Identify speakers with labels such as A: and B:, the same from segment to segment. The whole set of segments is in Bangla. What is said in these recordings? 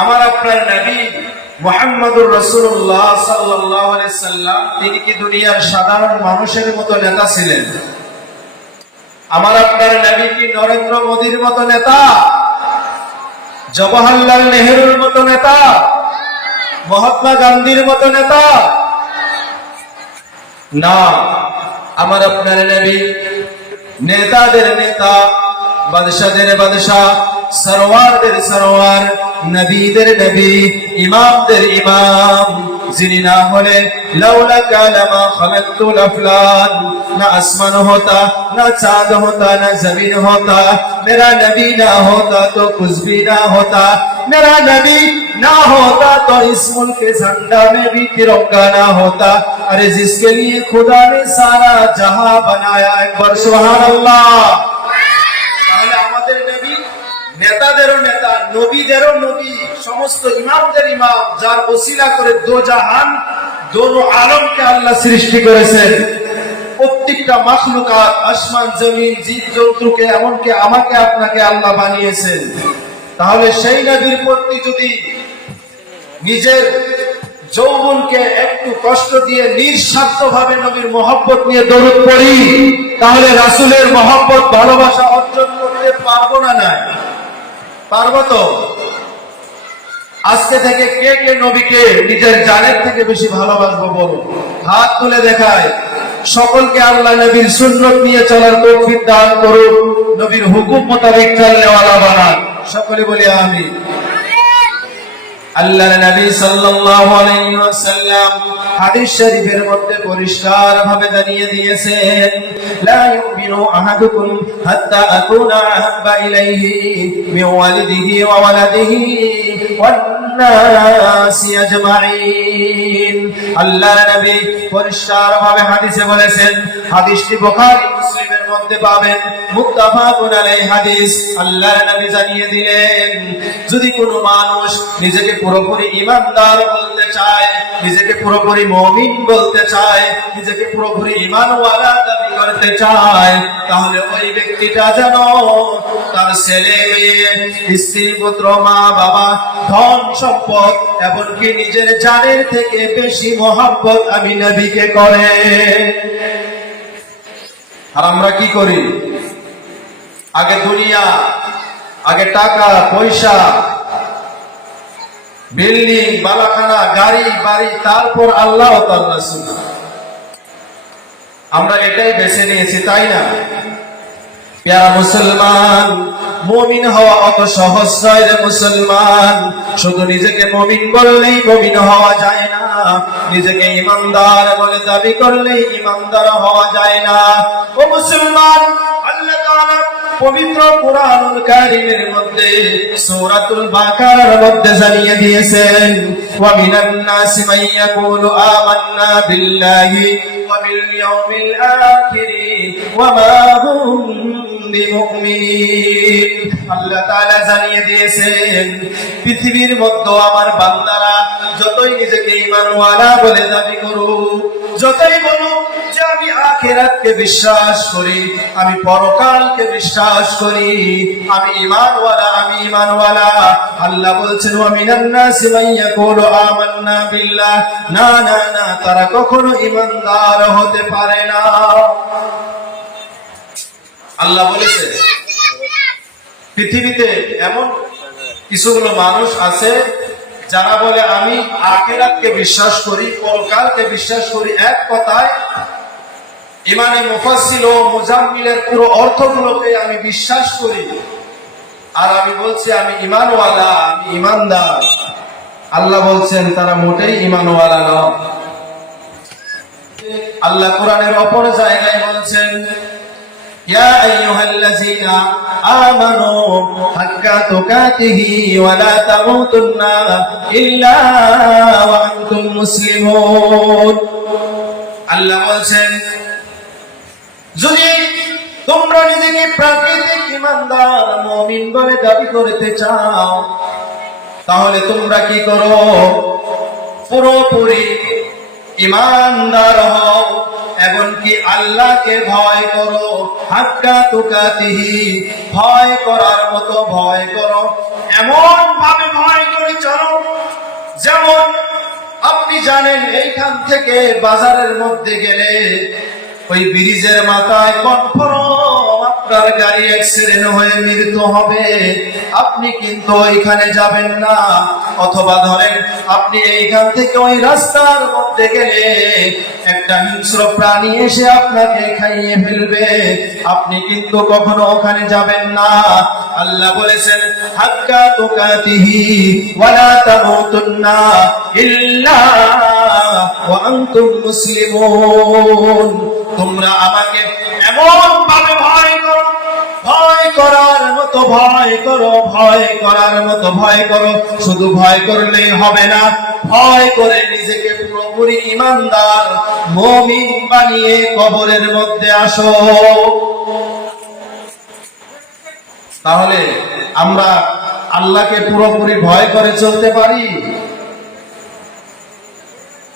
A: আমার আপনার নবী মোহাম্মদুর রসুল্লাহ সাল্লাম, তিনি কি দুনিয়ার সাধারণ মানুষের মতো নেতা ছিলেন? আমার আপনার নবী কি নরেন্দ্র মোদীর মতো নেতা? জওয়াহরলাল নেহরুর মতো নেতা? মহাত্মা গান্ধীর মতো নেতা? না, আমার আপনার নবী নেতাদের নেতা, বাদশাদের বাদশাহ سروار در سروار، نبی در نبی، امام در امام. زنی نہ ہولے، لولا کالما خلقت الافلان نہ اسمن ہوتا، نہ چاند ہوتا، نہ زمین ہوتا. میرا نبی نہ ہوتا تو کچھ بھی نہ ہوتا. میرا نبی نہ ہوتا تو اس ملک کے میں بھی ترنگا نہ ہوتا. ارے جس کے لیے خدا نے سارا جہاں بنایا ایک بار سبحان اللہ. নেতাদেরও নেতা, নবীদেরও নবী, সমস্ত ইমামদের ইমাম, যার ওসিলা করে দো জাহান দোনো আলমকে আল্লাহ সৃষ্টি করেছেন প্রত্যেকটা মাখলুকাত, আসমান, জমিন জীব জন্তুকে এমনকি আমাকে আপনাকে আল্লাহ বানিয়েছেন। তাহলে সেই নবীর প্রতি যদি নিজের যৌবনকে একটু কষ্ট দিয়ে নিঃস্বার্থ ভাবে নবীর মহব্বত নিয়ে দৌড় পড়ি, তাহলে রাসুলের মহব্বত, ভালোবাসা অর্জন করতে পারব না না পারব তো? আজকে থেকে কে কে নবীকে নিজের জানের থেকে বেশি ভালোবাসবো বলো? হাত তুলে দেখায়। সকলকে আল্লাহ নবীর সুন্নত নিয়ে চলার তৌফিক দান করুন। নবীর হুকুম মোতাবেক চলনেওয়ালা বানান। সকলে বলি আমি আল্লাহর নবী সাল্লাল্লাহু আলাইহি ওয়াসাল্লাম হাদিস শরীফের মধ্যে পরিষ্কার ভাবে জানিয়ে দিয়েছেন, লা ইউমিনু আহাদুকুম হাত্তা আকুনা আহাব্বা ইলাইহি মিন ওয়ালিদিহি ওয়া ওয়ালাদিহি ওয়ান হাদিসে বলেছেন, হাদিসটি পাবেন। হাদিস। আল্লাহ জানিয়ে দিলেন, যদি কোনো মানুষ নিজেকে পুরোপুরি ইমানদার বলতে তাহলে ওই ব্যক্তিটা যেন তার ছেলে, মেয়ে, স্ত্রী, পুত্র, মা, বাবা, ধন সম্পদ, এমনকি নিজের জানের থেকে বেশি মহাব্বত আমি নবীকে করে। আর আমরা কি করি? আগে দুনিয়া, আগে টাকা, পয়সা বিল্ডিং, বালাখানা, গাড়ি, বাড়ি, তারপর আল্লাহ। আমরা এটাই বেছে নিয়েছি, তাই না? প্যারা মুসলমান, মমিন হওয়া অত সহজ নয় রে মুসলমান। শুধু নিজেকে মমিন বললেই মমিন হওয়া যায় না। নিজেকে ইমানদার বলে দাবি করলেই ইমানদার হওয়া যায় না। ও মুসলমান পবিত্র কোরআনুল কারীমের মধ্যে সূরাতুল বাকারার মধ্যে জানিয়ে দিয়েছেন, ওয়া মিনান মান আমান্না বিল্লাহি ওয়া বিল ইয়াউমিল আখির ওয়া মা হুম বিমুমিনিন। আল্লাহ তাআলা জানিয়ে দিয়েছেন, পৃথিবীর মধ্যে আমার বান্দারা যতই নিজেকে ঈমানওয়ালা বলে দাবি করুক, যতই বলুক যে আমি আখেরাতকে বিশ্বাস করি, আমি পরকালকে বিশ্বাস করি। আমি ঈমানওয়ালা আমি ঈমানওয়ালা। আল্লাহ বলছেন নাসি মান আমান্না বিল্লাহ। না না না, তারা কখনো ঈমানদার হতে পারে না। আল্লাহ বলেছে, পৃথিবীতে এমন কিছুগুলো মানুষ আছে, যারা বলে, আমি আখেরাতকে বিশ্বাস করি, পরকালকে বিশ্বাস করি। এক কথায় ইমানে মুফাসিল ও মুজাম্মিলের পুরো অর্থগুলোকে আমি বিশ্বাস করি। আর আমি বলছি, আমি ইমানওয়ালা, আমি ইমানদার। আল্লাহ বলছেন, তারা মোটেই ইমানওয়ালা নয় আল্লাহ কোরআনের অপর জায়গায় বলছেন, ইয়া আইয়ুহাল্লাযীনা আমানু হাক্কা তুকাতিহি ওয়া লা তামুতুন্না ইল্লা ওয়া আনতুম মুসলিমুন। আল্লাহ বলছেন যদি তোমরা নিজেকে প্রাকৃতিক ইমানদার, মমিন বলে দাবি করতে চাও, তাহলে তোমরা কি করো? পুরোপুরি ইমানদার হও, এমনকি আল্লাহকে ভয় করো, হাক্কা তুকাতিহি, ভয় করার মতো ভয় করো এমন ভাবে ভয় করে চলো, যেমন আপনি জানেন এইখান থেকে বাজারের মধ্যে গেলে ওই ব্রিজের মাথায় কনফার্ম আপনার গাড়ি অ্যাক্সিডেন্ট হয়ে মৃত্যু হবে। আপনি কিন্তু ওইখানে যাবেন না। অথবা ধরেন আপনি এইখান থেকে ওই রাস্তার মধ্যে গেলে একটা হিংস্র প্রাণী এসে আপনাকে খাইয়ে ফেলবে। আপনি কিন্তু কখনো ওখানে যাবেন না। আল্লাহ বলেছেন, হাক্কা তুকাতিহি ওয়ালা তামুতুন্না ইল্লা ওয়া আনতুম মুসলিমুন। তোমরা আমাকে এমন ভাবে ভয় করো, ভয় করার মতো ভয় করো, ভয় করার মতো ভয় করো। শুধু ভয় হবে না, ভয় করে নিজেকে পুরোপুরি ইমানদার, মমিন বানিয়ে কবরের মধ্যে আসো। তাহলে আমরা আল্লাহকে পুরোপুরি ভয় করে চলতে পারি?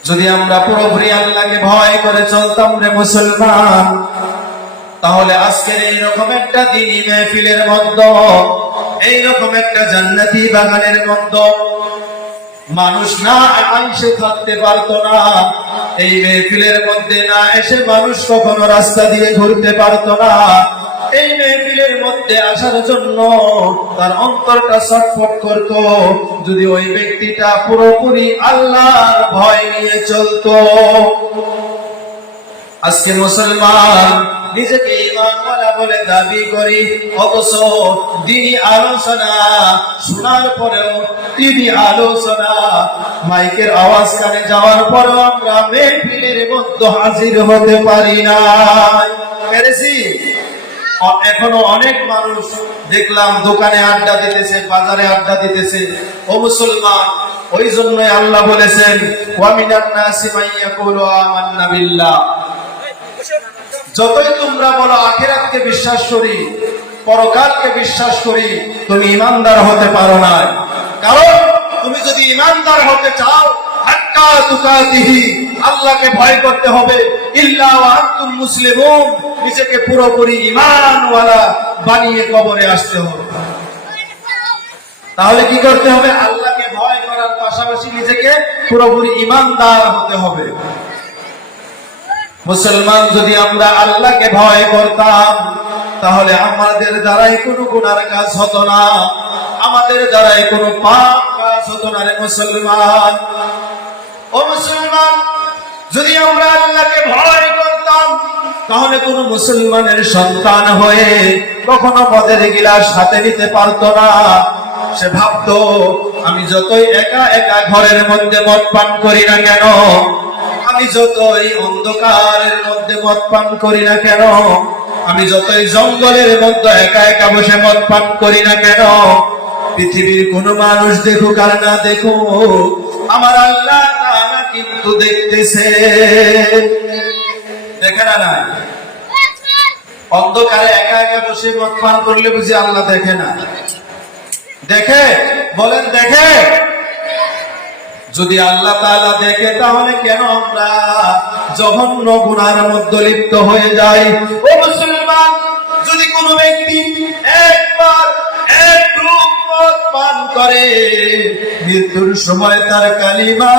A: যদি আমরা পুরোপুরি আল্লাহকে ভয় করে চলতাম রে মুসলমান, তাহলে আজকের এইরকম একটা দিনই মেহফিলের মধ্যে, এইরকম একটা জান্নাতি বাগানের মধ্যে মানুষ না আইসে থাকতে পারতো না। এই মেহফিলের মধ্যে না এসে মানুষ কখনো রাস্তা দিয়ে ঘুরতে পারতো না। এই মেহফিলের মধ্যে আসার জন্য তার অন্তরটা ছটফট করত। যদি ওই ব্যক্তিটা পুরোপুরি আল্লাহর ভয় নিয়ে চলতো। আজকে মুসলমান নিজেকে ইমানওয়ালা বলে দাবি করি। অথচ দিনই আলোচনা শোনার পরেও টিভি আলোচনা, মাইকের আওয়াজ কানে যাওয়ার পরেও আমরা মেহফিলের মধ্যে হাজির হতে পারি না পেরেছি এখনও অনেক মানুষ দেখলাম দোকানে আড্ডা দিতেছে, বাজারে আড্ডা দিতেছে। ও মুসলমান, ওই জন্যই আল্লাহ বলেছেন যতই তোমরা বলো, আখিরাতকে বিশ্বাস করি, পরকালকে বিশ্বাস করি, তুমি ইমানদার হতে পারো না। কারণ তুমি যদি ইমানদার হতে চাও, হাক্কা তুকাতিহি, আল্লাহকে ভয় করতে হবে। নিজেকে পুরোপুরি ঈমানওয়ালা বানিয়ে কবরে আসতে হবে। তাহলে কি করতে হবে? আল্লাহকে ভয় করার পাশাপাশি নিজেকে পুরোপুরি ইমানদার হতে হবে। মুসলমান, যদি আমরা আল্লাহকে ভয় করতাম, তাহলে আমাদের দ্বারাই কোনো গুনার কাজ হতো না। আমাদের দ্বারাই কোনো পাপ কাজ হতো না রে মুসলমান। ও মুসলমান যদি আমরা আল্লাহকে ভয় করতাম, তাহলে কোন মুসলমানের সন্তান হয়ে কখনো মদের গিলাস হাতে নিতে পারতো না। সে ভাবতো, আমি যতই একা একা ঘরের মধ্যে মদ পান করি না কেন, আমি যতই অন্ধকারের মধ্যে মদ পান করি না কেন, আমি যতই জঙ্গলের মধ্যে একা একা বসে মদ পান করি না কেন, পৃথিবীর কোন মানুষ দেখুক আর না দেখুক, আমার আল্লাহ কিন্তু দেখতেছে। দেখে না না অন্ধকারে একা একা বসে মদ পান করলে বুঝি আল্লাহ দেখে না। দেখে? বলেন, দেখে? যদি আল্লাহ তাআলা দেখে, তাহলে কেন আমরা জঘন্য গুনার মধ্যে লিপ্ত হয়ে যাই? ও মুসলমান, যদি কোনো ব্যক্তি একবার মৃত্যুর সময় তার কালিমা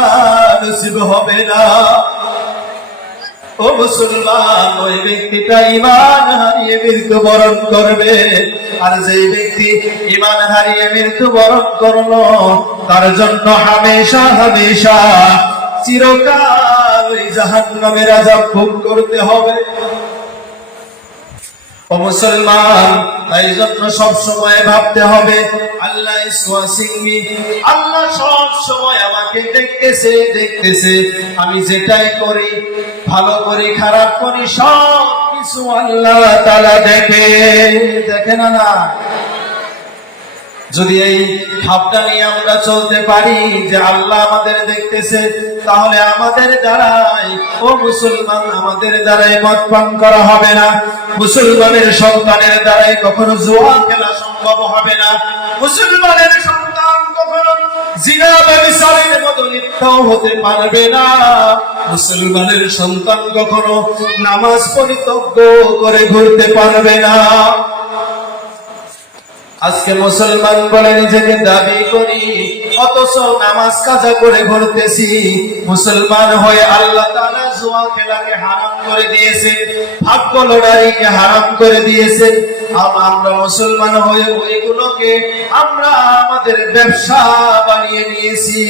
A: নসিব হবে না। ও মুসলমান, ওই ব্যক্তিটা ইমান হারিয়ে মৃত্যুবরণ করবে। আর যে ব্যক্তি ইমান হারিয়ে মৃত্যুবরণ করল, তার জন্য হামেশা হামেশা চিরকাল ওই জাহান্নামের আযাব ভোগ করতে হবে। ও মুসলমান তাই যত্ন সবসময় ভাবতে হবে। আল্লাহ is আল্লাহ সব সময় আমাকে দেখতেছে দেখতেছে। আমি যেটাই করি, ভালো করি, খারাপ করি সব কিছু আল্লাহ তালা দেখে। দেখে না না? যদি এই ভাবটা নিয়ে আমরা চলতে পারি যে আল্লাহ আমাদের দেখতেছে, তাহলে আমাদের দ্বারাই, ও মুসলমান, আমাদের দ্বারাই মদ পান করা হবে না। মুসলমানের সন্তানের দ্বারাই কখনো জোয়া খেলা সম্ভব হবে না। মুসলমানের সন্তান কখনো জিনা ব্যবিচারের মতো লিপ্তও হতে পারবে না। মুসলমানের সন্তান কখনো নামাজ পরিতজ্ঞ করে ঘুরতে পারবে না। আজকে মুসলমান বলে নিজেকে দাবি করি, অথচ নামাজ কাজা করে ঘুরতেছি মুসলমান হয়ে আল্লাহ জুয়া খেলাকে হারাম করে দিয়েছে, ভাগ্য লড়াইকে হারাম করে দিয়েছে। আমরা মুসলমান হয়ে ওইগুলোকে আমরা আমাদের ব্যবসা বানিয়ে নিয়েছি।